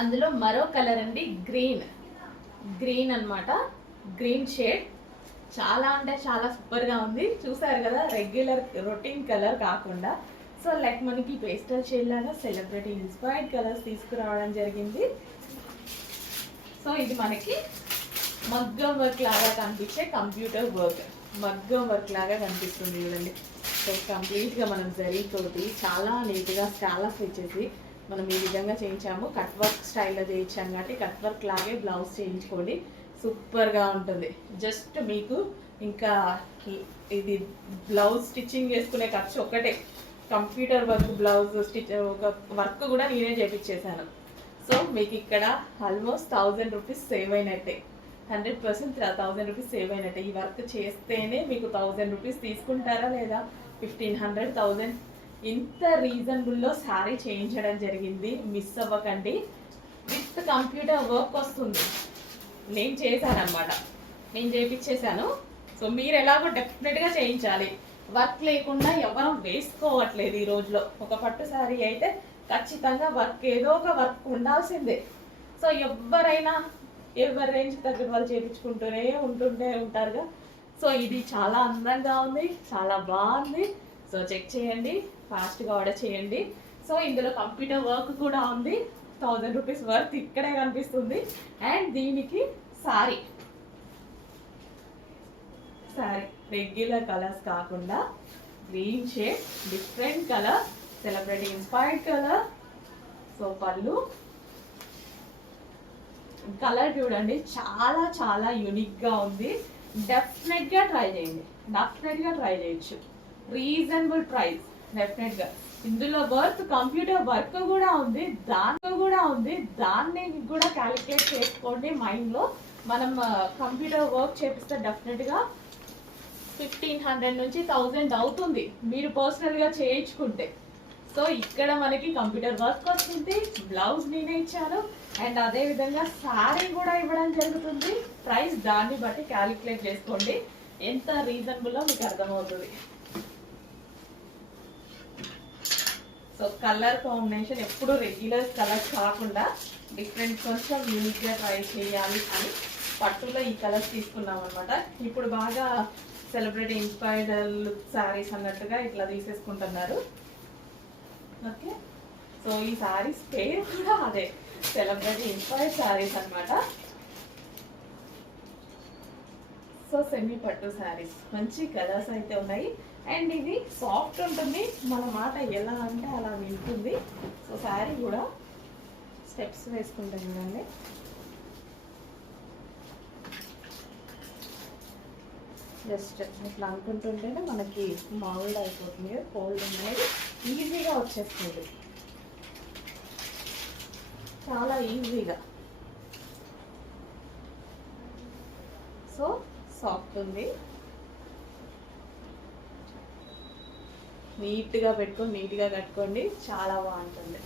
అందులో మరో కలర్ అండి, గ్రీన్ అన్నమాట. గ్రీన్ షేడ్ చాలా అంటే చాలా సూపర్గా ఉంది. చూసారు కదా, రెగ్యులర్ రొటీన్ కలర్ కాకుండా సో లైక్ మనకి పేస్టల్ షేడ్ లాగా సెలబ్రిటీ ఇన్స్పైర్డ్ కలర్స్ తీసుకురావడం జరిగింది. సో ఇది మనకి మగ్గం వర్క్ లాగా కనిపించే కంప్యూటర్ వర్క్, మగ్గం వర్క్ లాగా కనిపిస్తుంది చూడండి. సో కంప్లీట్గా మనం జరీతోటి చాలా నీట్గా స్కాలప్ ఇచ్చేసి మనం ఈ విధంగా చేయించాము. కట్ వర్క్ స్టైల్లో చేయించాము కాబట్టి కట్ వర్క్ లాగే బ్లౌజ్ చేయించుకోండి, సూపర్గా ఉంటుంది. జస్ట్ మీకు ఇంకా ఇది బ్లౌజ్ స్టిచ్చింగ్ చేసుకునే ఖర్చు ఒకటే. కంప్యూటర్ వర్క్ బ్లౌజ్ ఒక వర్క్ కూడా నేనే చేయించేసాను. సో మీకు ఇక్కడ ఆల్మోస్ట్ 1000 రూపీస్ సేవ్ అయినట్టే, 100% 1000 రూపీస్ సేవ్ అయినట్టే. ఈ వర్క్ చేస్తేనే మీకు 1000 రూపీస్ తీసుకుంటారా లేదా 1500, 1000 ఇంత రీజనబుల్లో శారీ చేయించడం జరిగింది. మిస్ అవ్వకండి. విత్ కంప్యూటర్ వర్క్ వస్తుంది. నేను చేశానమాట, నేను చేయించేసాను. సో మీరు ఎలాగో డెఫినెట్గా చేయించాలి. వర్క్ లేకుండా ఎవరు వేసుకోవట్లేదు ఈ రోజులో. ఒక పట్టు శారీ అయితే ఖచ్చితంగా వర్క్, ఏదో ఒక వర్క్ ఉండాల్సిందే. సో ఎవరైనా ఎవరి రేంజ్ తగ్గ వాళ్ళు చేయించుకుంటూనే ఉంటారుగా. సో ఇది చాలా అందంగా ఉంది, చాలా బాగుంది. సో చెక్ చేయండి, ఫాస్ట్గా ఆర్డర్ చేయండి. సో ఇందులో కంప్యూటర్ వర్క్ కూడా ఉంది. 1000 రూపీస్ వర్క్ ఇక్కడే కనిపిస్తుంది. అండ్ దీనికి సారీ రెగ్యులర్ కలర్స్ కాకుండా green shade, different colour, celebrity inspired colour. So పళ్ళు కలర్ చూడండి, చాలా చాలా యూనిక్గా ఉంది. డెఫినెట్గా ట్రై చేయొచ్చు. రీజనబుల్ ప్రైస్ డెఫినెట్గా. ఇందులో కంప్యూటర్ వర్క్ కూడా ఉంది, దాన్ని కూడా క్యాలిక్యులేట్ చేసుకోండి మైండ్లో. మనం కంప్యూటర్ వర్క్ చేపిస్తే డెఫినెట్గా 1500 నుంచి 1000 అవుతుంది మీరు పర్సనల్గా చేయించుకుంటే. సో ఇక్కడ మనకి కంప్యూటర్ వర్క్ వచ్చింది, బ్లౌజ్ నేనే ఇచ్చాను, అండ్ అదేవిధంగా శారీ కూడా ఇవ్వడం జరుగుతుంది. ప్రైస్ దాన్ని బట్టి క్యాలిక్యులేట్ చేసుకోండి, ఎంత రీజనబుల్లో మీకు అర్థమవుతుంది. సో కలర్ కాంబినేషన్ ఎప్పుడు రెగ్యులర్ కలర్స్ కాకుండా డిఫరెంట్, కొంచెం యూనిక్గా ట్రై చేయాలి అని పట్టులో ఈ కలర్స్ తీసుకున్నాం అనమాట. ఇప్పుడు బాగా సెలబ్రిటీ ఇన్స్పైర్డ్ లుక్ శారీస్ అన్నట్టుగా ఇట్లా తీసేసుకుంటున్నారు. ఓకే, సో ఈ శారీస్ పేరు కూడా అదే, సెలబ్రిటీ ఇన్స్పైర్డ్ శారీస్ అనమాట. సో సెమీ పట్టు శారీస్, మంచి కలర్స్ అయితే ఉన్నాయి. అండ్ ఇది సాఫ్ట్ ఉంటుంది, మన మాట ఎలా అంటే అలా వింటుంది. సో శారీ కూడా స్టెప్స్ వేసుకుంటాం చూడండి. జస్ట్ ఇట్లా అనుకుంటుంటేనే మనకి మౌల్డ్ అయిపోతుంది, ఫోల్డ్ అనేది ఈజీగా వచ్చేస్తుంది, చాలా ఈజీగా. సో సాఫ్ట్ ఉంది, నీట్గా పెట్టుకొని నీట్గా కట్టుకోండి, చాలా బాగుంటుంది.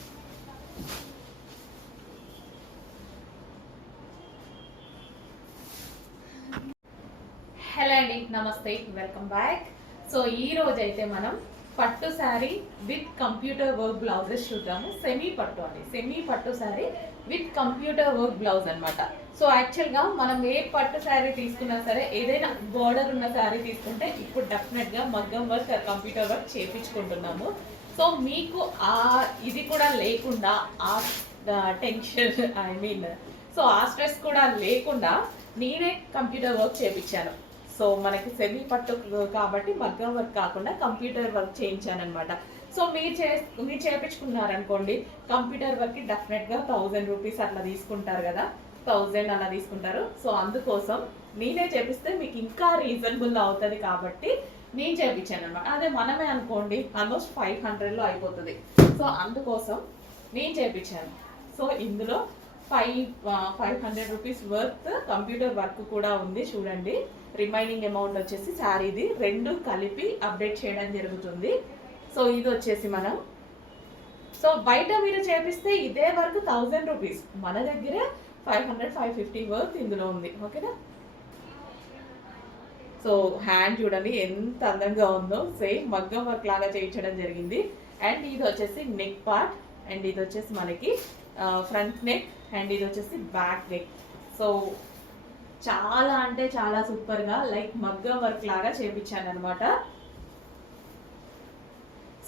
హలో అండి, నమస్తే, వెల్కమ్ బ్యాక్. సో ఈ రోజు అయితే మనం పట్టు sari with computer work blouses చూద్దాము. సెమీ పట్టు sari with computer work blouse అనమాట. సో యాక్చువల్గా మనం ఏ పట్టు శారీ తీసుకున్నా సరే, ఏదైనా బోర్డర్ ఉన్న శారీ తీసుకుంటే ఇప్పుడు డెఫినెట్గా మగ్గం వర్క్, కంప్యూటర్ వర్క్ చేయించుకుంటున్నాము. సో మీకు ఇది కూడా లేకుండా, ఆ టెన్షన్ సో ఆ స్ట్రెస్ కూడా లేకుండా నేనే కంప్యూటర్ వర్క్ చేయించాను. సో మనకి సెమీ పట్టు కాబట్టి మగ్గం వర్క్ కాకుండా కంప్యూటర్ వర్క్ చేయించాను అనమాట. సో మీరు చేయించుకున్నారనుకోండి, కంప్యూటర్ వర్క్కి డెఫినెట్గా 1000 రూపీస్ అట్లా తీసుకుంటారు కదా, 1000 అలా తీసుకుంటారు. సో అందుకోసం నేనే చేపిస్తే మీకు ఇంకా రీజనబుల్ అవుతుంది కాబట్టి నేను చేయించాను అనమాట. అదే మనమే అనుకోండి ఆల్మోస్ట్ 500లో అయిపోతుంది. సో అందుకోసం నేను చేయించాను. సో ఇందులో 500 రూపీస్ వర్త్ కంప్యూటర్ వర్క్ కూడా ఉంది చూడండి. రిమైనింగ్ అమౌంట్ వచ్చేసి శారీది రెండు కలిపి అప్డేట్ చేయడం జరుగుతుంది. సో ఇది వచ్చేసి మనం, సో బయట మీరు చేపిస్తే ఇదే వర్క్ 1000 రూపీస్, మన దగ్గర 500, 550 వర్త్ ఇందులో ఉంది. ఓకేనా. సో హ్యాండ్ చూడండి ఎంత అందంగా ఉందో, సేమ్ మగ్గం వర్క్ లాగా చేయించడం జరిగింది. అండ్ ఇది వచ్చేసి నెక్ పార్ట్, అండ్ ఇది వచ్చేసి మనకి ఫ్రంట్ నెక్ అండ్ ఇది వచ్చేసి బ్యాక్ నెక్. సో చాలా అంటే చాలా సూపర్గా లైక్ మగ్గం వర్క్ లాగా చేపించాను అనమాట.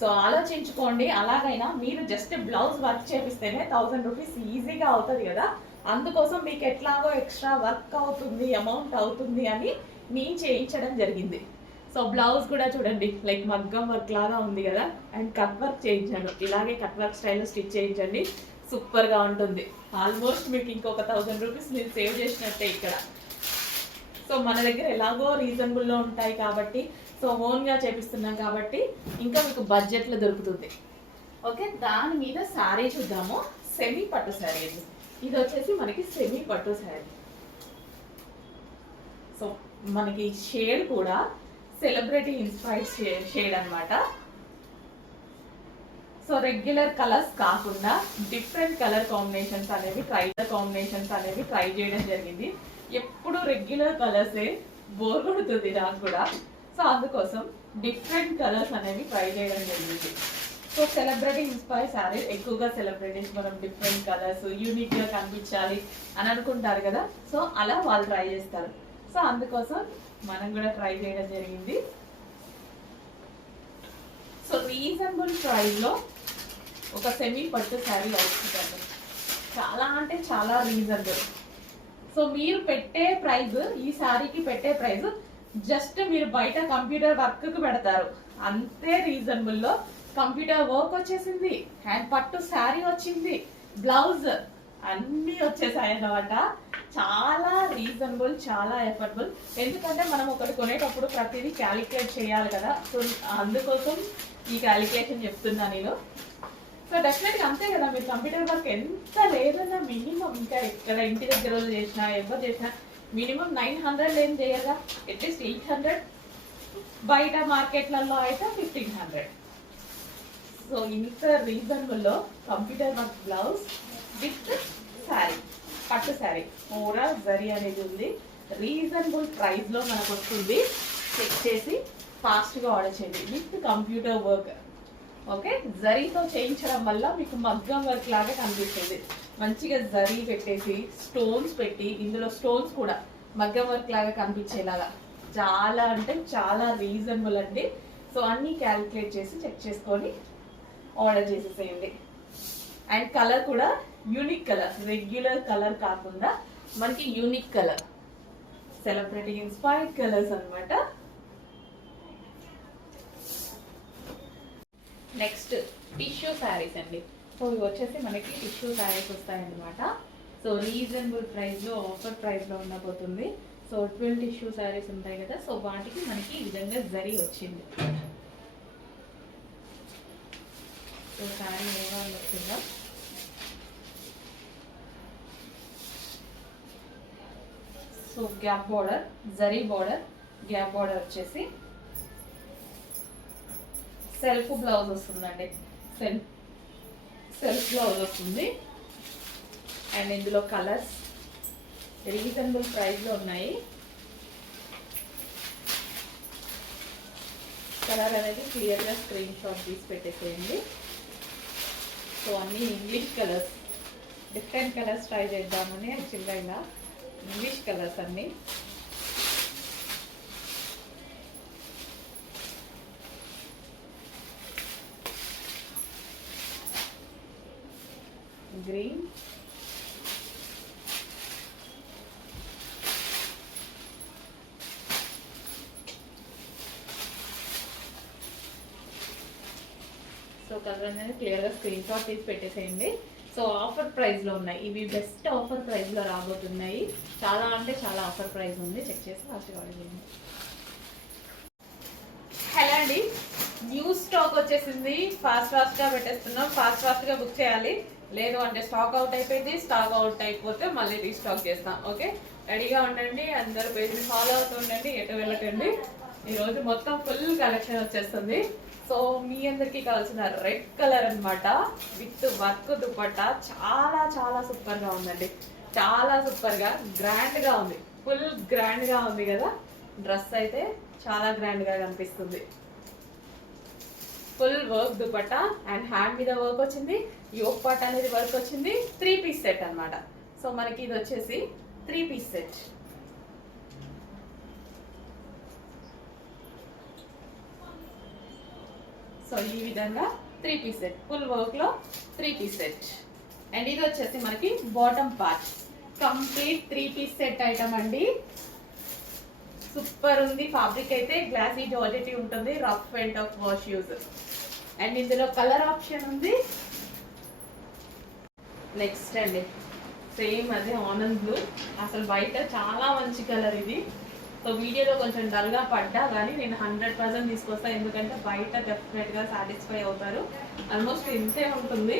సో ఆలోచించుకోండి, అలాగైనా మీరు జస్ట్ బ్లౌజ్ వర్క్ చేపిస్తేనే 1000 రూపీస్ ఈజీగా అవుతుంది కదా. అందుకోసం మీకు ఎట్లాగో ఎక్స్ట్రా వర్క్ అవుతుంది, అమౌంట్ అవుతుంది అని నేను చేయించడం జరిగింది. సో బ్లౌజ్ కూడా చూడండి లైక్ మగ్గం వర్క్ లాగా ఉంది కదా, అండ్ కట్ వర్క్ చేయించాను. ఇలాగే కట్ వర్క్ స్టైల్లో స్టిచ్ చేయించండి, సూపర్గా ఉంటుంది. ఆల్మోస్ట్ మీకు ఇంకొక 1000 రూపీస్ మీరు సేవ్ చేసినట్టే ఇక్కడ. సో మన దగ్గర ఎలాగో రీజనబుల్లో ఉంటాయి కాబట్టి, సో ఓన్గా చేపిస్తున్నాం కాబట్టి ఇంకా మీకు బడ్జెట్లో దొరుకుతుంది. ఓకే, దాని మీద శారీ చూద్దాము. సెమీ పట్టు శారీ ఇది. ఇది వచ్చేసి మనకి సెమీ పట్టు శారీ. సో మనకి షేడ్ కూడా సెలబ్రిటీ ఇన్స్పైర్డ్ షేడ్ అనమాట. సో రెగ్యులర్ కలర్స్ కాకుండా డిఫరెంట్ కలర్ కాంబినేషన్స్ అనేవి ట్రై చేయడం జరిగింది. ఎప్పుడు రెగ్యులర్ కలర్సే బోర్ కొడుతుంది నాకు కూడా. సో అందుకోసం డిఫరెంట్ కలర్స్ అనేవి ట్రై చేయడం జరిగింది. సో సెలబ్రిటీ ఇన్స్పైర్ శారీ, ఎక్కువగా సెలబ్రిటీస్ మనం డిఫరెంట్ కలర్స్ యూనిక్గా కనిపించాలి అని అనుకుంటారు కదా. సో అలా వాళ్ళు ట్రై చేస్తారు. సో అందుకోసం మనం కూడా ట్రై చేయడం జరిగింది. సో రీజనబుల్ ప్రైస్లో ఒక సెమీ పట్టు శారీ అవుతుందండి. చాలా అంటే చాలా రీజనబుల్. సో మీరు పెట్టే ప్రైస్, ఈ శారీకి పెట్టే ప్రైస్ జస్ట్ మీరు బయట కంప్యూటర్ వర్క్కి పెడతారు అంతే. రీజనబుల్లో కంప్యూటర్ వర్క్ వచ్చేసింది, హ్యాండ్ పట్టు శారీ వచ్చింది, బ్లౌజ్ అన్నీ వచ్చేసాయి అన్నమాట. చాలా రీజనబుల్, చాలా ఎఫర్డబుల్. ఎందుకంటే మనం ఒకటి కొనేటప్పుడు ప్రతిదీ క్యాలిక్యులేట్ చేయాలి కదా. సో అందుకోసం ఈ క్యాలిక్యులేషన్ చెప్తున్నా నేను. సో డెఫినెట్గా అంతే కదా, మీరు కంప్యూటర్ వర్క్ ఎంత లేదన్నా మినిమం, ఇంకా ఎక్కడ ఇంటి దగ్గర చేసినా ఎవరు చేసినా మినిమం 900 ఏం చేయగా, అట్లీస్ట్ 800, బయట మార్కెట్లలో అయితే 1500. సో ఇంత రీజనబుల్లో computer work blouse with sari, పట్టు శారీ, ఓవరాల్ జరీ అనేది ఉంది. రీజనబుల్ ప్రైస్లో మనకు వస్తుంది. చెక్ చేసి ఫాస్ట్గా ఆర్డర్ చేయండి విత్ కంప్యూటర్ వర్క్. ఓకే, జరీతో చేయించడం వల్ల మీకు మగ్గం వర్క్ లాగా కనిపిస్తుంది. మంచిగా జరీ పెట్టేసి స్టోన్స్ పెట్టి, ఇందులో స్టోన్స్ కూడా మగ్గం వర్క్ లాగా కనిపించేలాగా చాలా అంటే చాలా రీజనబుల్ అండి. సో అన్నీ క్యాలిక్యులేట్ చేసి చెక్ చేసుకొని ఆర్డర్ చేసేసేయండి. అండ్ కలర్ కూడా యూనిక్ కలర్, రెగ్యులర్ కలర్ కాకుండా మనకి unique colour, celebrity inspired colours అనమాట. నెక్స్ట్ టిష్యూ శారీస్ అండి. సో ఇవి వచ్చేసి మనకి టిష్యూ శారీస్ వస్తాయన్నమాట. సో రీజనబుల్ ప్రైస్లో, ఆఫర్ ప్రైస్లో ఉండబోతుంది. సో 12 టిష్యూ శారీస్ ఉంటాయి కదా, సో వాటికి మనకి ఈ విధంగా జరీ వచ్చింది. సో శారీ ఓవరాల్ వచ్చిందా. So gap border, zari border, gap border వచ్చేసి సెల్ఫ్ బ్లౌజ్ వస్తుందండి. సెల్ఫ్ బ్లౌజ్ వస్తుంది. అండ్ ఇందులో కలర్స్ రీజనబుల్ ప్రైస్లో ఉన్నాయి. కలర్ అనేది క్లియర్గా స్క్రీన్ షాట్ తీసి పెట్టేసేయండి. సో అన్నీ English colours, different colours try చేద్దామని యాక్చువల్గా ఇలా ఇంగ్లీష్ కలర్స్ అన్నీ. గ్రీన్, సో కలర్ అనేది క్లియర్గా స్క్రీన్ షాట్ తీసి పెట్టేసేయండి. సో ఆఫర్ ప్రైస్లో ఉన్నాయి ఇవి, బెస్ట్ ఆఫర్ ప్రైస్లో రాబోతున్నాయి. చాలా అంటే చాలా ఆఫర్ ప్రైస్ ఉంది, చెక్ చేసి ఫాస్ట్గా ఆర్డర్ చేయండి. హలో అండి, న్యూ స్టాక్ వచ్చేసింది. ఫాస్ట్గా పెట్టేస్తున్నాం, ఫాస్ట్గా బుక్ చేయాలి. లేదు అంటే స్టాక్ అవుట్ అయిపోయింది. స్టాక్ అవుట్ అయిపోతే మళ్ళీ రీస్టాక్ చేస్తాం. ఓకే, రెడీగా ఉండండి. అందరు పేజ్ని ఫాలో అవుతూ ఉండండి, ఎటు వెళ్ళకండి. ఈరోజు మొత్తం ఫుల్ కలెక్షన్ వచ్చేస్తుంది. సో మీ అందరికీ కావాల్సిన రెడ్ కలర్ అనమాట, విత్ వర్క్ దుపట్టా. చాలా చాలా సూపర్గా ఉందండి, చాలా సూపర్గా గ్రాండ్గా ఉంది, ఫుల్ గ్రాండ్గా ఉంది కదా. డ్రెస్ అయితే చాలా గ్రాండ్గా కనిపిస్తుంది. Full work dupatta and hand మీద వర్క్ వచ్చింది. యోగ్ పార్ట్ అనేది వర్క్ వచ్చింది. 3 పీస్ సెట్ అన్నమాట. సో మనకి ఇది వచ్చేసి 3 పీస్ సెట్. సో ఈ విధంగా 3 పీస్ సెట్, ఫుల్ వర్క్ లో 3 పీస్ సెట్. అండ్ ఇది వచ్చేసి మనకి bottom part, complete 3 piece set item అండి. సూపర్ ఉంది. ఫ్యాబ్రిక్ అయితే గ్లాసీ జార్జెటీ ఉంటుంది, rough and tough wash use. And ఇందులో కలర్ ఆప్షన్ ఉంది. నెక్స్ట్ అండి సేమ్ అదే ఆనంద్ బ్లూ, అసలు బయట చాలా మంచి కలర్ ఇది. సో వీడియోలో కొంచెం డల్గా పడ్డా కానీ నేను 100% తీసుకొస్తాను, ఎందుకంటే బయట డెఫినెట్గా సాటిస్ఫై అవుతారు. ఆల్మోస్ట్ ఇంతే ఉంటుంది,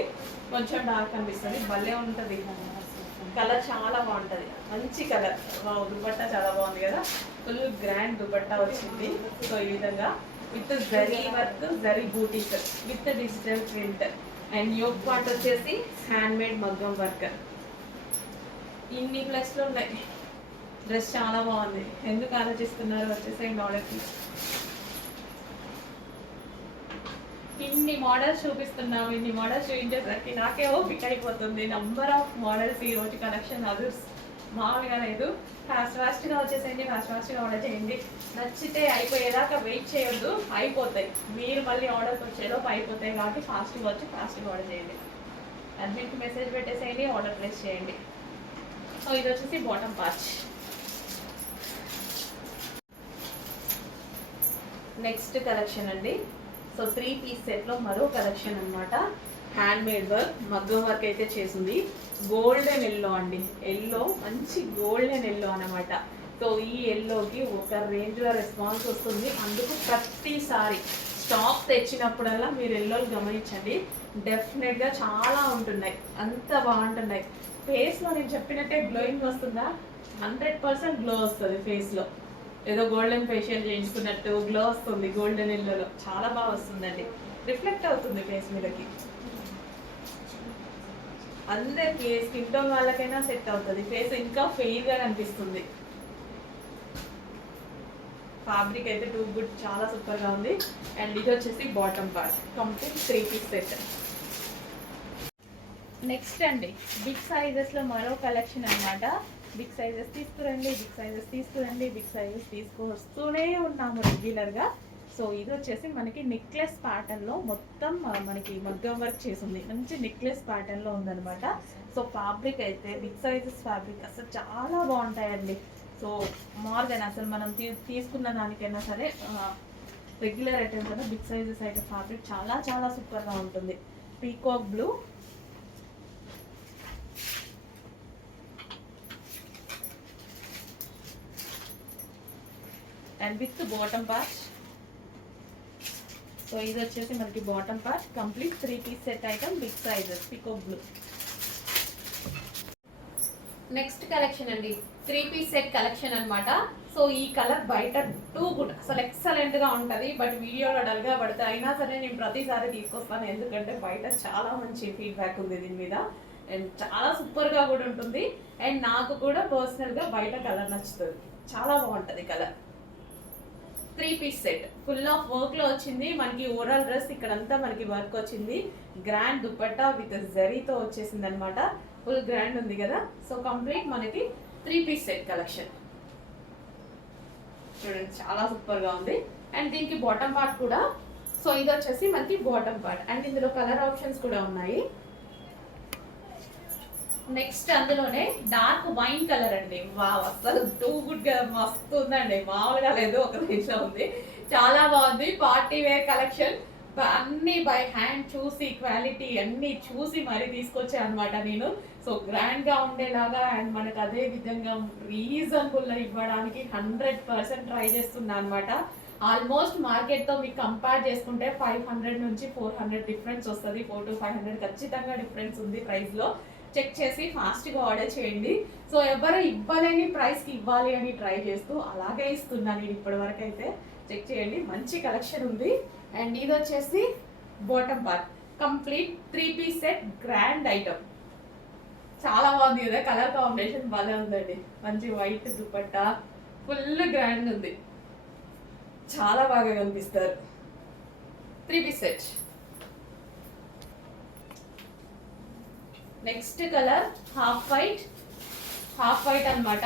కొంచెం డార్క్ అనిపిస్తుంది, భలే ఉంటుంది. కలర్ చాలా బాగుంటుంది, మంచి కలర్. దుపట్టా చాలా బాగుంది కదా, ఫుల్ గ్రాండ్ దుపట్టా వచ్చింది. సో ఈ విధంగా విత్ జరీ వర్క్, జరీ బూటీస్ with digital print. And yoke part వచ్చేసి హ్యాండ్ మేడ్ మగ్గం వర్క్. ఇన్ని ప్లస్లు ఉన్నాయి. డ్రెస్ చాలా బాగుంది. ఎందుకు ఆలోచిస్తున్నారు, వచ్చేసేయండి ఆర్డర్కి. ఇన్ని మోడల్స్ చూపిస్తున్నాము, ఇన్ని మోడల్స్ చూపించేసరికి నాకే ఓపిక అయిపోతుంది. నంబర్ ఆఫ్ మోడల్స్ ఈ రోజు కలెక్షన్ అదర్స్ మామూలుగా లేదు. ఫాస్ట్గా వచ్చేసేయండి, ఫాస్ట్గా ఆర్డర్ చేయండి. నచ్చితే అయిపోయేదాకా వెయిట్ చేయొద్దు, అయిపోతాయి. మీరు మళ్ళీ ఆర్డర్కి వచ్చేలోపు అయిపోతాయి కాబట్టి ఫాస్ట్గా వచ్చి ఫాస్ట్గా ఆర్డర్ చేయండి. అడ్మిన్కి మెసేజ్ పెట్టేసేయండి, ఆర్డర్ ప్లేస్ చేయండి. సో ఇది వచ్చేసి బాటమ్ పార్ట్. నెక్స్ట్ కలెక్షన్ అండి. సో 3 పీస్ సెట్లో మరో కలెక్షన్ అనమాట. హ్యాండ్ మేడ్ వర్క్, మగ్గం వర్క్ అయితే చేసింది. గోల్డెన్ ఎల్లో అండి, ఎల్లో మంచి గోల్డెన్ ఎల్లో అనమాట. సో ఈ ఎల్లోకి ఒక రేంజ్లో రెస్పాన్స్ వస్తుంది. అందుకు ప్రతిసారి స్టాక్ తెచ్చినప్పుడల్లా మీరు ఎల్లోలు గమనించండి, డెఫినెట్గా చాలా ఉంటున్నాయి, అంత బాగుంటున్నాయి. ఫేస్లో నేను చెప్పినట్టే గ్లోయింగ్ వస్తుందా, 100% గ్లో వస్తుంది ఫేస్లో. ఏదో గోల్డెన్ ఫేషియల్ చేయించుకున్నట్టు గ్లో వస్తుంది గోల్డెన్ ఎల్లోలో, చాలా బాగా వస్తుందండి. రిఫ్లెక్ట్ అవుతుంది ఫేస్ మీదకి. అందరికి స్కిన్ టోన్ వాళ్ళకైనా సెట్ అవుతుంది, ఫేస్ ఇంకా ఫెయిర్గా కనిపిస్తుంది. ఫ్యాబ్రిక్ అయితే టూ గుడ్, చాలా సూపర్గా ఉంది. అండ్ ఇది వచ్చేసి bottom part, complete 3 piece set. Next అండి బిగ్ సైజెస్లో మరో కలెక్షన్ అనమాట. బిగ్ సైజెస్ తీసుకురండి, బిగ్ సైజెస్ తీసుకురండి, బిగ్ సైజెస్ తీసుకొస్తూనే ఉన్నాము రెగ్యులర్గా. సో ఇది వచ్చేసి మనకి నెక్లెస్ ప్యాటర్న్లో మొత్తం మనకి మగ్గం వర్క్ చేసింది, మంచి నెక్లెస్ ప్యాటర్న్లో ఉందన్నమాట. సో ఫ్యాబ్రిక్ అయితే బిగ్ సైజెస్ ఫ్యాబ్రిక్ అసలు చాలా బాగుంటాయండి. సో మోర్ దెన్ అసలు మనం తీసుకున్న దానికైనా సరే రెగ్యులర్ ఐటమ్స్ అయినా బిగ్ సైజెస్ అయితే ఫ్యాబ్రిక్ చాలా చాలా సూపర్గా ఉంటుంది. Peacock blue, and with bottom part. So ఇది వచ్చేసి మనకి bottom part, complete 3 piece set item, big sizes, peacock blue. Next collection అండి 3 పీస్ సెట్ కలెక్షన్ అనమాట. సో ఈ కలర్ బయట టూ గుడ్, అసలు ఎక్సలెంట్గా ఉంటుంది. బట్ వీడియోలో డల్గా పడితే అయినా సరే నేను ప్రతిసారి తీసుకొస్తాను, ఎందుకంటే బయట చాలా మంచి ఫీడ్బ్యాక్ ఉంది దీని మీద. అండ్ చాలా సూపర్గా కూడా ఉంటుంది. అండ్ నాకు కూడా పర్సనల్గా బయట కలర్ నచ్చుతుంది, చాలా బాగుంటుంది colour. 3 piece set full of work లో వచ్చింది. మనకి ఓవరాల్ డ్రెస్ ఇక్కడంతా మనకి వర్క్ వచ్చింది. గ్రాండ్ దుపట్టా విత్ జరీతో వచ్చేసింది అనమాట. ఫుల్ గ్రాండ్ ఉంది కదా. సో కంప్లీట్ మనకి 3 పీస్ సెట్ కలెక్షన్ చూడండి, చాలా సూపర్ గా ఉంది. అండ్ దీనికి బాటమ్ పార్ట్ కూడా. సో ఇది వచ్చేసి మనకి బాటమ్ పార్ట్, అండ్ ఇందులో కలర్ ఆప్షన్స్ కూడా ఉన్నాయి. నెక్స్ట్ అందులోనే డార్క్ వైన్ కలర్ అండి. వావ్, అసలు టూ గుడ్ గా మస్తు ఉందండి, మామూలుగా లేదు, ఒక నిమిషం ఉంది, చాలా బాగుంది. పార్టీ వేర్ కలెక్షన్ అన్ని బై హ్యాండ్ చూసి క్వాలిటీ అన్ని చూసి మరీ తీసుకొచ్చా అనమాట నేను. సో గ్రాండ్ గా ఉండేలాగా అండ్ మనకు అదే విధంగా రీజనబుల్ ఇవ్వడానికి 100% ట్రై చేస్తున్నా అనమాట. ఆల్మోస్ట్ మార్కెట్ తో మీకు కంపేర్ చేసుకుంటే 500 నుంచి 400 డిఫరెన్స్ వస్తుంది. 400 to 500 ఖచ్చితంగా డిఫరెన్స్ ఉంది ప్రైస్ లో. చెక్ చేసి ఫాస్ట్గా ఆర్డర్ చేయండి. సో ఎవరు ఇవ్వలేని ప్రైస్కి ఇవ్వాలి అని ట్రై చేస్తూ అలాగే ఇస్తున్నాను నేను ఇప్పటి వరకు అయితే. చెక్ చేయండి, మంచి కలెక్షన్ ఉంది. అండ్ ఇది వచ్చేసి bottom part, complete 3 piece set, grand item, చాలా బాగుంది కదా. కలర్ కాంబినేషన్ బాగా ఉందండి, మంచి వైట్ దుపట్టా, ఫుల్ గ్రాండ్ ఉంది, చాలా బాగా కనిపిస్తారు. 3 piece set. Next colour half white అన్నమాట.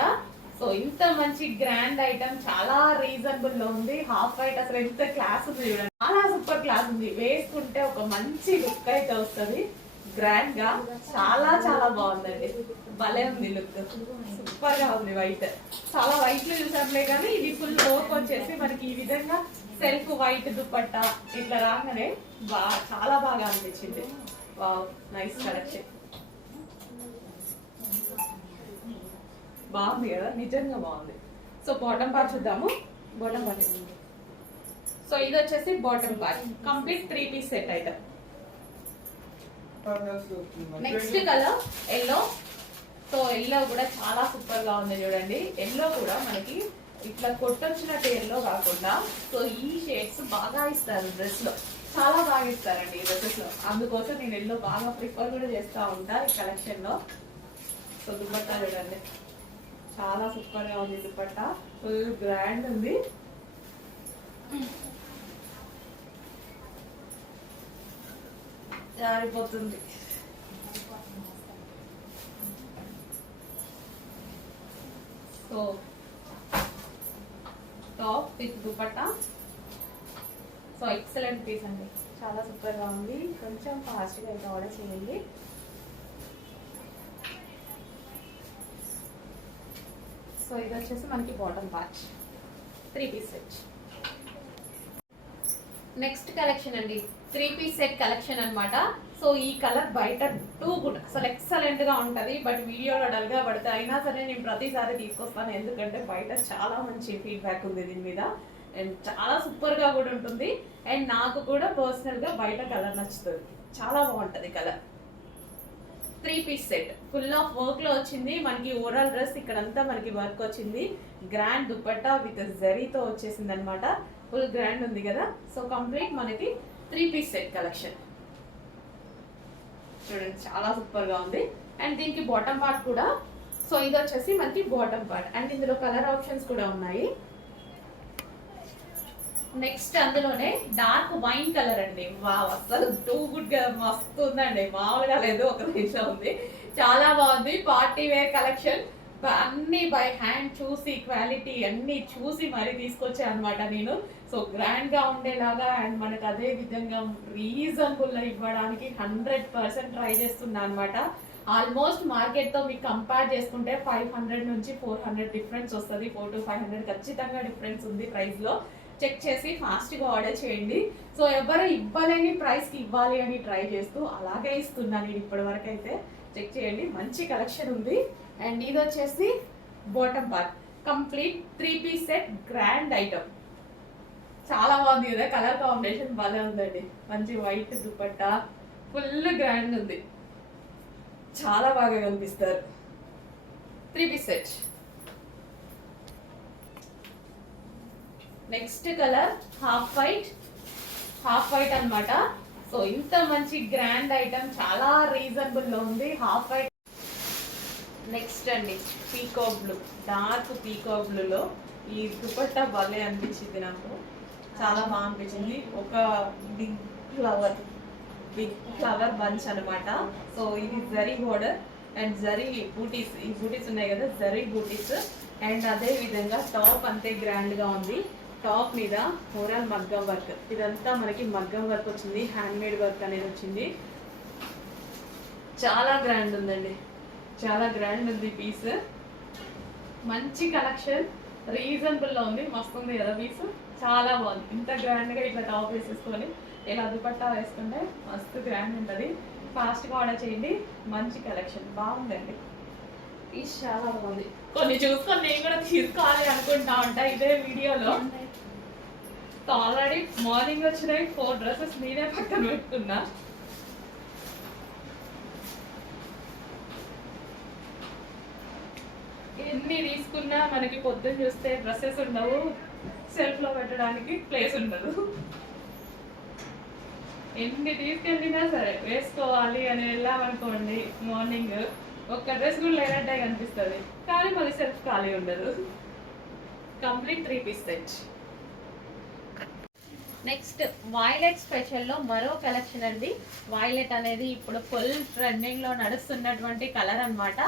సో ఇంత మంచి గ్రాండ్ ఐటమ్ చాలా రీజనబుల్ లో ఉంది. హాఫ్ వైట్ అసలు ఎంత క్లాస్ ఉంది చూడండి, చాలా సూపర్ క్లాస్ ఉంది. వేసుకుంటే ఒక మంచి లుక్ అయితే వస్తుంది గ్రాండ్ గా. చాలా చాలా బాగుందండి, భలే ఉంది లుక్, సూపర్ గా ఉంది. వైట్ చాలా వైట్ లో చూసాంలే కానీ ఇది ఫుల్ వర్క్ వచ్చేసి మనకి ఈ విధంగా సెల్ఫ్ వైట్ దుపట్టా ఇట్లా రాగానే చాలా బాగా అనిపించింది. వావ్, నైస్ కలెక్షన్, బాగుంది కదా, నిజంగా బాగుంది. సో బాటమ్ పార్ట్ చూద్దాము. బాటమ్ పార్ట్, సో ఇది వచ్చేసి bottom part, complete 3 piece set item. Next colour yellow. So yellow కూడా చాలా సూపర్ గా ఉంది చూడండి. ఎల్లో కూడా మనకి ఇట్లా కొట్టొచ్చినట్టు ఎల్లో కాకుండా సో ఈ షేడ్స్ బాగా ఇస్తారు డ్రెస్ లో, చాలా బాగా ఇస్తారండి ఈ డ్రెస్సెస్ లో. అందుకోసం నేను ఎల్లో బాగా ప్రిఫర్ కూడా చేస్తూ ఉంటా ఈ కలెక్షన్ లో. సో దుపట్టా చూడండి, చాలా సూపర్ గా ఉంది దుపట్టా, ఫుల్ గ్రాండ్ ఉంది. జారిపోతుంది. So top with dupatta, so excellent piece అండి, చాలా సూపర్ గా ఉంది. కొంచెం ఫాస్ట్ గా అయితే ఆర్డర్ చేయండి. సో ఇది వచ్చేసి మనకి bottom part, 3 piece set. Next collection అండి, 3 పీస్ సెట్ కలెక్షన్ అన్నమాట. సో ఈ కలర్ బయట టూ గుడ్, అసలు ఎక్సలెంట్ గా ఉంటది. బట్ వీడియోలో డల్ గా పడితే అయినా సరే నేను ప్రతిసారి తీసుకొస్తాను, ఎందుకంటే బయట చాలా మంచి ఫీడ్బ్యాక్ ఉంది దీని మీద. అండ్ చాలా సూపర్ గా కూడా ఉంటుంది. అండ్ నాకు కూడా పర్సనల్ గా బయట కలర్ నచ్చుతుంది, చాలా బాగుంటది colour. 3 piece set full of work లో వచ్చింది మనకి. ఓవరాల్ డ్రెస్ ఇక్కడంతా మనకి వర్క్ వచ్చింది. గ్రాండ్ దుపట్టా విత్ జరీతో వచ్చేసింది అనమాట. ఫుల్ గ్రాండ్ ఉంది కదా. సో కంప్లీట్ మనకి 3 పీస్ సెట్ కలెక్షన్ చూడండి, చాలా సూపర్ గా ఉంది. అండ్ దీనికి బాటమ్ పార్ట్ కూడా, సో ఇది వచ్చేసి మనకి బాటమ్ పార్ట్. అండ్ ఇందులో కలర్ ఆప్షన్స్ కూడా ఉన్నాయి. నెక్స్ట్ అందులోనే డార్క్ వైన్ కలర్ అండి. వావ్, అసలు టూ గుడ్ గా మస్తు ఉందండి, మామూలుగా లేదు, ఒక నిమిషం ఉంది, చాలా బాగుంది. పార్టీ వేర్ కలెక్షన్ అన్ని బై హ్యాండ్ చూసి క్వాలిటీ అన్ని చూసి మరీ తీసుకొచ్చా అనమాట నేను. సో గ్రాండ్ గా ఉండేలాగా అండ్ మనకు అదే విధంగా రీజనబుల్ ఇవ్వడానికి 100% ట్రై చేస్తున్నా అనమాట. ఆల్మోస్ట్ మార్కెట్ తో మీకు కంపేర్ చేసుకుంటే 500 నుంచి 400 డిఫరెన్స్ వస్తుంది. 400 to 500 ఖచ్చితంగా డిఫరెన్స్ ఉంది ప్రైస్ లో. చెక్ చేసి ఫాస్ట్ గా ఆర్డర్ చేయండి. సో ఎవరు ఇవ్వలేని ప్రైస్ కి ఇవ్వాలి అని ట్రై చేస్తూ అలాగే ఇస్తున్నాను నేను ఇప్పటి వరకు అయితే. చెక్ చేయండి, మంచి కలెక్షన్ ఉంది. అండ్ ఇది వచ్చేసి bottom part, complete 3 piece set grand item, చాలా బాగుంది కదా. కలర్ కాంబినేషన్ బాగా ఉందండి, మంచి వైట్ దుపట్టా, ఫుల్ గ్రాండ్ ఉంది, చాలా బాగా కనిపిస్తారు. 3 piece set. Next colour half white అన్నమాట. సో ఇంత మంచి గ్రాండ్ ఐటమ్ చాలా రీజనబుల్ లో ఉంది. Half white. నెక్స్ట్ అండి పీకాక్ బ్లూ, డార్క్ పీకాక్ బ్లూలో ఈ దుపట్టా భలే అనిపించింది నాకు, చాలా బాగా అనిపించింది. ఒక బిగ్ ఫ్లవర్ బంచ్ అనమాట. సో ఇది జరీ బోర్డర్ అండ్ జరీ బూటీస్, ఈ బూటీస్ ఉన్నాయి కదా జరీ బూటీస్. అండ్ అదే విధంగా టాప్ అంతే గ్రాండ్ గా ఉంది. టాప్ మీద ఓవరాల్ మగ్గం వర్క్, ఇదంతా మనకి మగ్గం వర్క్ వచ్చింది, హ్యాండ్ మేడ్ వర్క్ అనేది వచ్చింది. చాలా గ్రాండ్ ఉందండి, చాలా గ్రాండ్ ఉంది పీస్. మంచి కలెక్షన్, రీజనబుల్ లో ఉంది, మస్తు ఉంది కదా పీస్, చాలా బాగుంది. ఇంత గ్రాండ్ గా ఇట్లా టాప్ వేసేసుకొని ఇలా దుపట్టా వేసుకుంటే మస్తు గ్రాండ్ ఉంటుంది. ఫాస్ట్ గా ఆర్డర్ చేయండి, మంచి కలెక్షన్ బాగుందండి. పీస్ చాలా బాగుంది. కొన్ని చూసుకొని నేను కూడా తీసుకోవాలి అనుకుంటా ఉంటా ఇదే వీడియోలో. ఆల్రెడీ మార్నింగ్ వచ్చినాయి 4 డ్రెస్సెస్ నేనే పక్కన పెట్టుకున్నా. ఎన్ని తీసుకున్నా మనకి పొద్దున్న చూస్తే డ్రెస్సెస్ ఉండవు, సెల్ఫ్ లో పెట్టడానికి ప్లేస్ ఉండదు. ఎన్ని తీసుకెళ్ళినా సరే వేసుకోవాలి అని వెళ్ళామనుకోండి మార్నింగ్, ఒక్క డ్రెస్ కూడా లేనట్టే కనిపిస్తుంది, కానీ మళ్ళీ సెల్ఫ్ ఖాళీ ఉండదు. Complete 3 piece set. Next violet స్పెషల్లో మరో కలెక్షన్ అండి. వైలెట్ అనేది ఇప్పుడు ఫుల్ ట్రెండింగ్లో నడుస్తున్నటువంటి కలర్ అన్నమాట.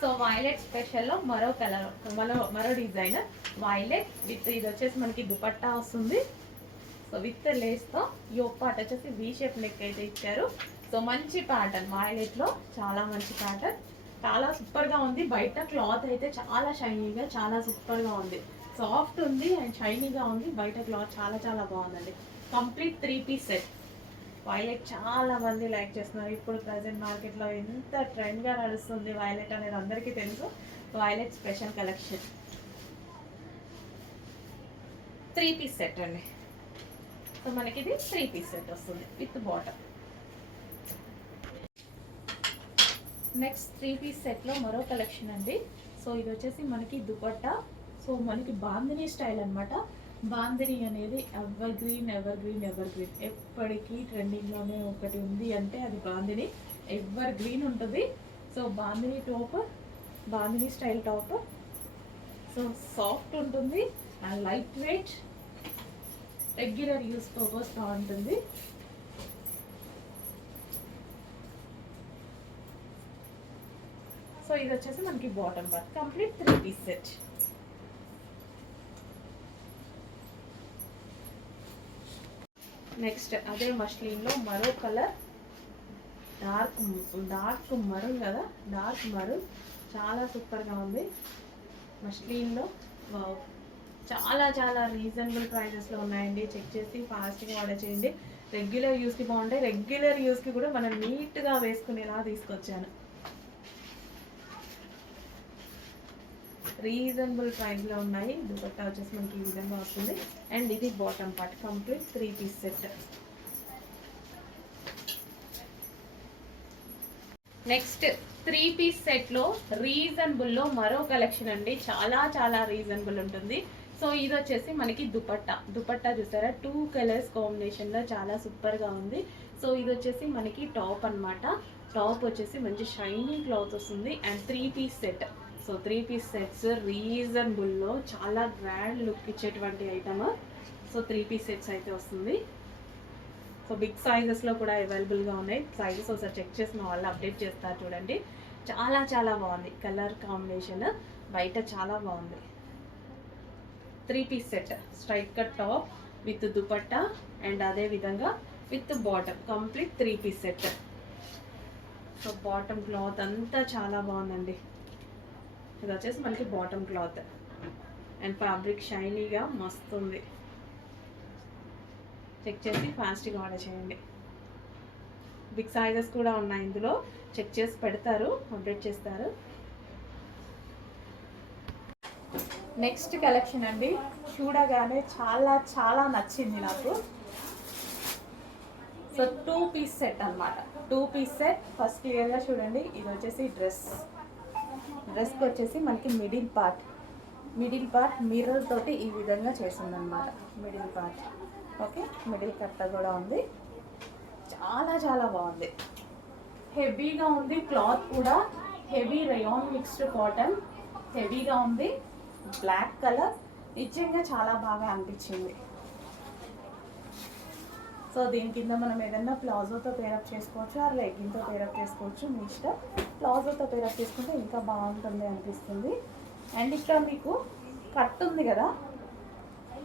సో వైలెట్ స్పెషల్లో మరో కలర్, మరో డిజైన్ వైలెట్ విత్ ఇది వచ్చేసి మనకి దుపట్టా వస్తుంది. సో విత్ లేస్తో యోక్ పార్ట్ వచ్చేసి వీ షేప్ నెక్ అయితే ఇచ్చారు. సో మంచి ప్యాటర్న్ వైలెట్లో, చాలా మంచి ప్యాటర్న్, చాలా సూపర్గా ఉంది. బయట క్లాత్ అయితే చాలా షైనీగా, చాలా సూపర్గా ఉంది. సాఫ్ట్ ఉంది అండ్ షైనీగా ఉంది. బయట క్లాత్ చాలా చాలా బాగుందండి. Complete 3 piece set. వైలెట్ చాలా మంది లైక్ చేస్తున్నారు. ఇప్పుడు ప్రజెంట్ మార్కెట్లో ఎంత ట్రెండ్గా నడుస్తుంది వైలెట్ అనేది అందరికీ తెలుసు. Violet special collection 3 piece set అండి. సో మనకి ఇది 3 పీస్ సెట్ వస్తుంది విత్ బాటమ్. నెక్స్ట్ 3 పీస్ సెట్లో మరో కలెక్షన్ అండి. సో ఇది వచ్చేసి మనకి దుపట్టా. సో మనకి బాందిని స్టైల్ అనమాట. బాందిని అనేది evergreen evergreen evergreen, ఎప్పటికీ ట్రెండింగ్లోనే ఒకటి ఉంది అంటే అది బాందిని. ఎవర్ గ్రీన్ ఉంటుంది. So bandhani top, bandhani style top. So soft ఉంటుంది and light weight, regular use purpose బాగుంటుంది. సో ఇది వచ్చేసి మనకి bottom part. Complete 3 piece set. Next అదే మస్లిన్లో మరో కలర్, డార్క్ మరూన్ కదా, డార్క్ మరూన్ చాలా సూపర్గా ఉంది. మస్లిన్లో చాలా చాలా రీజనబుల్ ప్రైజెస్లో ఉన్నాయండి. చెక్ చేసి ఫాస్ట్గా ఆర్డర్ చేయండి. రెగ్యులర్ యూస్కి బాగుంటాయి. రెగ్యులర్ యూస్కి కూడా మనం నీట్గా వేసుకునేలా తీసుకొచ్చాను. రీజనబుల్ ప్రైస్లో ఉన్నాయి. దుపట్టా వచ్చేసి మనకి ఈ విధంగా వస్తుంది అండ్ ఇది bottom part. Complete 3 piece set. Next 3 piece సెట్లో రీజనబుల్లో మరో కలెక్షన్ అండి. చాలా చాలా రీజనబుల్ ఉంటుంది. సో ఇది వచ్చేసి మనకి దుపట్టా. దుపట్టా చూసారా, 2 కలర్స్ కాంబినేషన్లో చాలా సూపర్గా ఉంది. సో ఇది వచ్చేసి మనకి టాప్ అనమాట. టాప్ వచ్చేసి మంచి షైనీ క్లాత్ వస్తుంది and 3 piece set. So 3 piece sets రీజనబుల్లో చాలా గ్రాండ్ లుక్ ఇచ్చేటువంటి ఐటమ్. సో 3 పీస్ సెట్స్ అయితే వస్తుంది. సో బిగ్ సైజెస్లో కూడా అవైలబుల్గా ఉన్నాయి. సైజెస్ ఒకసారి చెక్ చేసిన వాళ్ళు అప్డేట్ చేస్తారు చూడండి. చాలా చాలా బాగుంది కలర్ కాంబినేషన్, బయట చాలా బాగుంది. 3 piece set, straight cut top with dupatta and అదే విధంగా with bottom. Complete 3 piece set. So bottom cloth అంతా చాలా బాగుందండి. ఇది వచ్చేసి మనకి బాటమ్ క్లాత్ అండ్ ఫ్యాబ్రిక్ షైనీగా మస్తు ఉంది. చెక్ చేసి ఫాస్ట్గా ఆర్డర్ చేయండి. బిగ్ సైజెస్ కూడా ఉన్నాయి ఇందులో. చెక్ చేసి పెడతారు, అప్డేట్ చేస్తారు. నెక్స్ట్ కలెక్షన్ అండి. చూడగానే చాలా చాలా నచ్చింది నాకు. సో 2 పీస్ సెట్ అనమాట. 2 పీస్ సెట్. ఫస్ట్ క్లియర్గా చూడండి. ఇది వచ్చేసి డ్రెస్కి వచ్చేసి మనకి మిడిల్ పార్ట్ మిర్రర్ తోటి ఈ విధంగా చేసిందనమాట. మిడిల్ పార్ట్ ఓకే, మిడిల్ కట్ట కూడా ఉంది. చాలా చాలా బాగుంది. హెవీగా ఉంది. క్లాత్ కూడా హెవీ రయాన్ మిక్స్డ్ కాటన్, హెవీగా ఉంది. బ్లాక్ కలర్ నిజంగా చాలా బాగా అనిపించింది. సో దీని కింద మనం ఏదైనా ప్లాజోతో పేరప్ చేసుకోవచ్చు, ఆ లెగ్గిన్తో పేరప్ చేసుకోవచ్చు, మీ ఇష్టం. ప్లాజోతో పేరప్ చేసుకుంటే ఇంకా బాగుంటుంది అనిపిస్తుంది. అండ్ ఇక్కడ మీకు కట్ ఉంది కదా,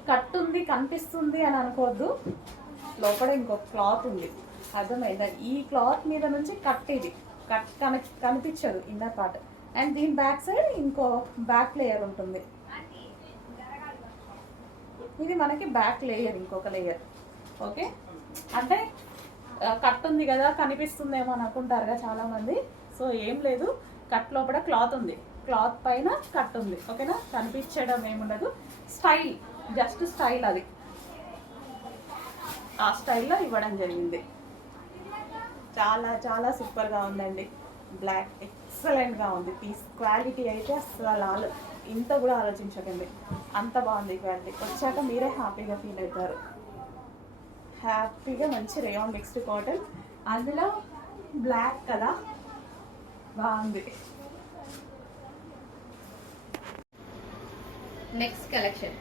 కట్ ఉంది కనిపిస్తుంది అని అనుకోవద్దు. లోపల ఇంకొక క్లాత్ ఉంది, అర్థమైందా? ఈ క్లాత్ మీద నుంచి కట్, ఇది కట్ కనిపించదు ఇన్నర్ పార్ట్. అండ్ దీని బ్యాక్ సైడ్ ఇంకో బ్యాక్ లేయర్ ఉంటుంది. ఇది మనకి బ్యాక్ లేయర్, ఇంకొక లేయర్. ఓకే, అంటే కట్ ఉంది కదా కనిపిస్తుందేమో అని అనుకుంటారుగా చాలామంది. సో ఏం లేదు, కట్ లోపల క్లాత్ ఉంది, క్లాత్ పైన కట్ ఉంది. ఓకేనా, కనిపించడం ఏముండదు. స్టైల్, జస్ట్ స్టైల్, అది ఆ స్టైల్లో ఇవ్వడం జరిగింది. చాలా చాలా సూపర్గా ఉందండి. బ్లాక్ ఎక్సలెంట్గా ఉంది. పీస్ క్వాలిటీ అయితే అసలు ఇంత కూడా ఆలోచించకండి, అంత బాగుంది క్వాలిటీ. వచ్చాక మీరే హ్యాపీగా ఫీల్ అవుతారు. హ్యాపీగా మంచి రేయాన్ మిక్స్డ్ కాటన్, అందులో బ్లాక్ కదా, బాగుంది. Next collection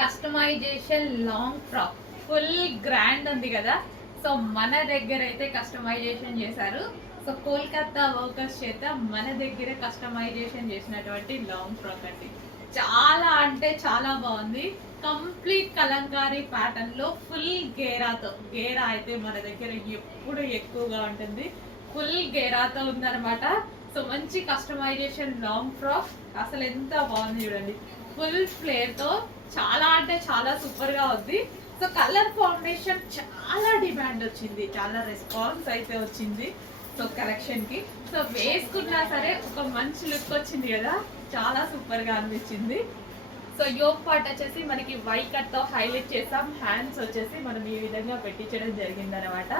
customization long frock. Full grand ఉంది కదా. సో మన దగ్గర అయితే కస్టమైజేషన్ చేశారు. సో కోల్కతా వర్కర్స్ చేత మన దగ్గర కస్టమైజేషన్ చేసినటువంటి లాంగ్ ఫ్రాక్ అండి. చాలా అంటే చాలా బాగుంది. కంప్లీట్ కలంకారీ ప్యాటర్న్ లో ఫుల్ గేరాతో, గేరా అయితే మన దగ్గర ఎప్పుడు ఎక్కువగా ఉంటుంది. ఫుల్ గేరాతో ఉందన్నమాట. సో మంచి కస్టమైజేషన్ లాంగ్ ఫ్రాక్, అసలు ఎంత బాగుంది చూడండి. ఫుల్ ఫ్లేర్ తో చాలా అంటే చాలా సూపర్ గా ఉంది. సో కలర్ కాంబినేషన్ చాలా డిమాండ్ వచ్చింది, చాలా రెస్పాన్స్ అయితే వచ్చింది. సో కలెక్షన్ కి సో వేసుకున్నా సరే ఒక మంచి లుక్ వచ్చింది కదా, చాలా సూపర్ గా అనిపించింది. సో యోగ్ పార్ట్ వచ్చేసి మనకి వై కట్ తో హైలైట్ చేసాం. హ్యాండ్స్ వచ్చేసి మనం ఈ విధంగా పెట్టించడం జరిగింది అనమాట.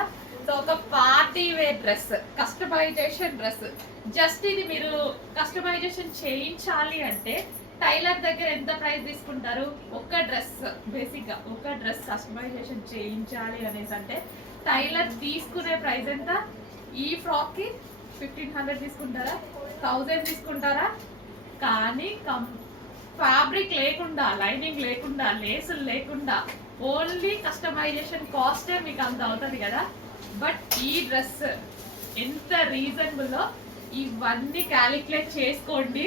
సో ఒక party wear dress, customization dress. Just ఇది మీరు కస్టమైజేషన్ చేయించాలి అంటే టైలర్ దగ్గర ఎంత ప్రైస్ తీసుకుంటారు? ఒక డ్రెస్, బేసిక్ గా ఒక డ్రెస్ కస్టమైజేషన్ చేయించాలి అనేసి అంటే టైలర్ తీసుకునే ప్రైస్ ఎంత? ఈ ఫ్రాక్ కి 1500 తీసుకుంటారా, 1000 తీసుకుంటారా? కానీ ఫ్యాబ్రిక్ లేకుండా, లైనింగ్ లేకుండా, లేసులు లేకుండా ఓన్లీ కస్టమైజేషన్ కాస్టే మీకు అంత అవుతుంది కదా. బట్ ఈ డ్రెస్ ఎంత రీజనబుల్లో ఇవన్నీ క్యాలిక్యులేట్ చేసుకోండి,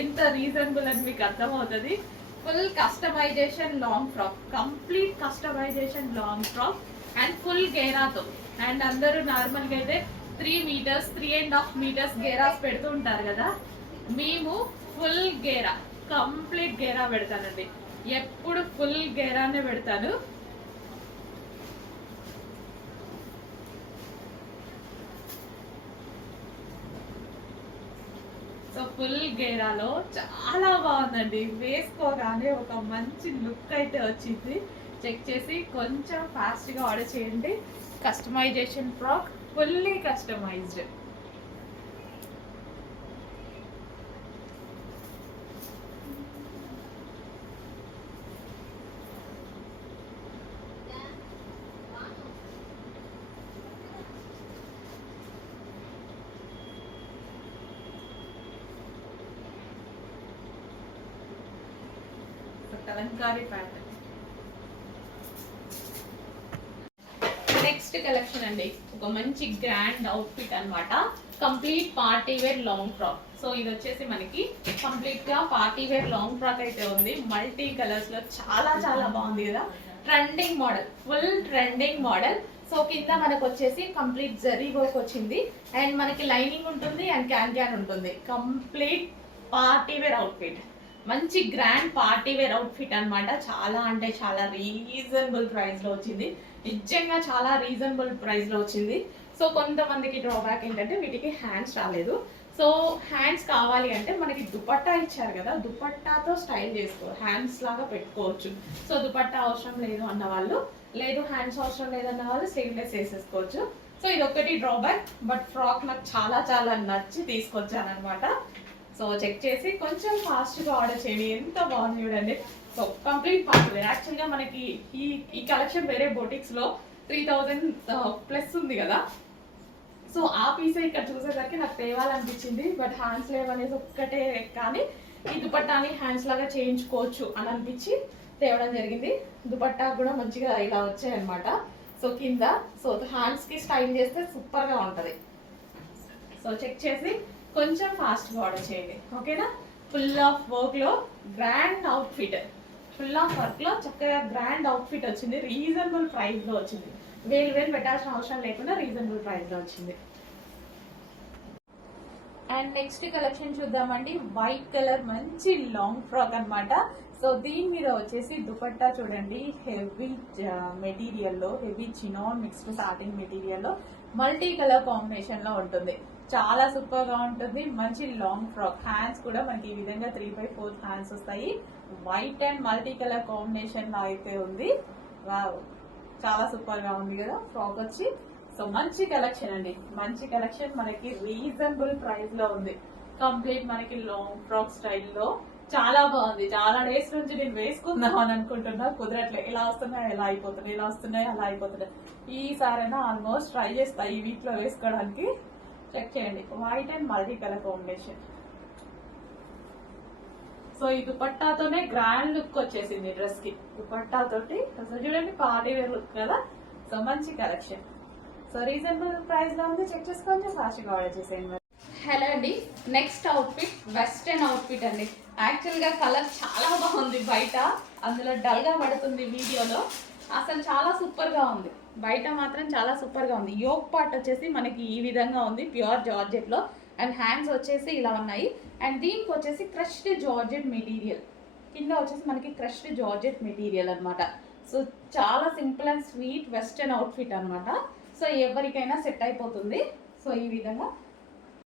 ఎంత రీజనబుల్ అని మీకు అర్థమవుతుంది. Full customization long frock, complete customization long frock and full గేరాతో. అండ్ అందరూ నార్మల్గా అయితే 3 మీటర్స్ 3.5 మీటర్స్ గేరాస్ పెడుతూ ఉంటారు కదా. మేము ఫుల్ గేరా, కంప్లీట్ గేరా పెడతానండి. ఎప్పుడు ఫుల్ గేరానే పెడతాను. సో ఫుల్ గేరాలో చాలా బాగుందండి. వేసుకోగానే ఒక మంచి లుక్ అయితే వచ్చింది. చెక్ చేసి కొంచెం ఫాస్ట్గా ఆర్డర్ చేయండి. Customization frock, fully customized. Kalamkari pattern. Next collection అండి, ఒక మంచి గ్రాండ్ అవుట్ఫిట్ అన్నమాట. Complete party wear long frock. So ఇది వచ్చేసి మనకి కంప్లీట్ గా పార్టీ వేర్ లాంగ్ ఫ్రాక్ అయితే ఉంది. మల్టీ కలర్స్ లో చాలా చాలా బాగుంది కదా. Trending model, full trending model. So కింద మనకు వచ్చేసి కంప్లీట్ జరీ వర్క్ వచ్చింది. అండ్ మనకి లైనింగ్ ఉంటుంది అండ్ క్యాన్ ఉంటుంది. కంప్లీట్ పార్టీ వేర్ అవుట్ఫిట్, మంచి గ్రాండ్ పార్టీ వేర్ అవుట్ఫిట్ అనమాట. చాలా అంటే చాలా రీజనబుల్ ప్రైస్ లో వచ్చింది. నిజంగా చాలా రీజనబుల్ ప్రైస్ లో వచ్చింది. సో కొంతమందికి డ్రాబ్యాక్ ఏంటంటే వీటికి హ్యాండ్స్ రాలేదు. సో హ్యాండ్స్ కావాలి అంటే మనకి దుపట్టా ఇచ్చారు కదా, దుపట్టాతో స్టైల్ చేసుకో, హ్యాండ్స్ లాగా పెట్టుకోవచ్చు. సో దుపట్టా అవసరం లేదు అన్న వాళ్ళు, లేదు హ్యాండ్స్ అవసరం లేదన్న వాళ్ళు స్లీవ్లెస్ వేసేసుకోవచ్చు. సో ఇది ఒకటి డ్రాబ్యాక్. బట్ ఫ్రాక్ నాకు చాలా చాలా నచ్చి తీసుకొచ్చాను అనమాట. సో చెక్ చేసి కొంచెం ఫాస్ట్గా ఆర్డర్ చేయండి. ఎంత బాగుంది చూడండి. So complete party wear. యాక్చువల్గా మనకి ఈ కలెక్షన్ వేరే బొటిక్స్లో 3000 ప్లస్ ఉంది కదా. సో ఆ పీసే ఇక్కడ చూసేసరికి నాకు తేవాలనిపించింది. బట్ హ్యాండ్స్ లేవనేసి ఒక్కటే, కానీ ఈ దుపట్టాని హ్యాండ్స్ లాగా చేయించుకోవచ్చు అని అనిపించి తేవడం జరిగింది. దుపట్టా కూడా మంచిగా ఇలా వచ్చాయి అనమాట. సో కింద సో హ్యాండ్స్కి స్టైల్ చేస్తే సూపర్గా ఉంటుంది. సో చెక్ చేసి కొంచెం ఫాస్ట్గా ఆర్డర్ చేయండి, ఓకేనా. ఫుల్ ఆఫ్ వర్క్లో గ్రాండ్ అవుట్ఫిట్, ఫుల్ ఆఫ్ వర్క్లో చక్కగా గ్రాండ్ అవుట్ఫిట్ వచ్చింది. రీజనబుల్ ప్రైస్లో వచ్చింది. వేలు పెట్టాల్సిన అవసరం లేకుండా రీజనబుల్ ప్రైస్లో వచ్చింది. అండ్ నెక్స్ట్ కలెక్షన్ చూద్దామండి. వైట్ కలర్ మంచి లాంగ్ ఫ్రాక్ అనమాట. సో దీని మీద వచ్చేసి దుపట్టా చూడండి, హెవీ మెటీరియల్లో, హెవీ చినాన్ మిక్స్డ్ సాటిన్ మెటీరియల్లో మల్టీ కలర్ కాంబినేషన్ లో ఉంటుంది. చాలా సూపర్ గా ఉంటుంది. మంచి లాంగ్ ఫ్రాక్. హ్యాండ్స్ కూడా మనకి ఈ విధంగా 3/4 హ్యాండ్స్ వస్తాయి. White and multi colour combination లో అయితే ఉంది. చాలా సూపర్ గా ఉంది కదా ఫ్రాక్ వచ్చి. సో మంచి కలెక్షన్ అండి, మంచి కలెక్షన్. మనకి రీజనబుల్ ప్రైస్ లో ఉంది. కంప్లీట్ మనకి లాంగ్ ఫ్రాక్ స్టైల్లో చాలా బాగుంది. చాలా డేస్ నుంచి నేను వేసుకుందాం అని అనుకుంటున్నా, కుదరట్లేదు. ఇలా వస్తున్నాయి ఎలా అయిపోతున్నాయి, ఇలా వస్తున్నాయి అలా అయిపోతున్నాయి. ఈసారైనా ఆల్మోస్ట్ ట్రై చేస్తా ఈ వీక్ లో వేసుకోవడానికి. చెక్ చేయండి, white and multi colour combination. So ఈ దుపట్టాతోనే గ్రాండ్ లుక్ వచ్చేసింది డ్రెస్ కి. దుపట్టాతోటి అసలు చూడండి పార్టీ వేర్ లుక్ కదా. సో మంచి కలెక్షన్. సో రీజనబుల్ ప్రైస్ లో ఉంది, చెక్ చేసుకోండి, ఫాస్ట్గా ఆర్డర్ చేసేయండి. హలో అండి, నెక్స్ట్ అవుట్ఫిట్ వెస్టర్న్ అవుట్ఫిట్ అండి. యాక్చువల్ గా కలర్ చాలా బాగుంది బయట, అందులో డల్ గా పడుతుంది వీడియోలో. అసలు చాలా సూపర్ గా ఉంది, బయట మాత్రం చాలా సూపర్ గా ఉంది. యోక్ పార్ట్ వచ్చేసి మనకి ఈ విధంగా ఉంది ప్యూర్ జార్జెట్ లో, అండ్ హ్యాండ్స్ వచ్చేసి ఇలా ఉన్నాయి. అండ్ దీనికి వచ్చేసి క్రష్డ్ జార్జెట్ మెటీరియల్, కింద వచ్చేసి మనకి క్రష్డ్ జార్జెట్ మెటీరియల్ అనమాట. సో చాలా simple and sweet western outfit అనమాట. సో ఎవరికైనా సెట్ అయిపోతుంది. సో ఈ విధంగా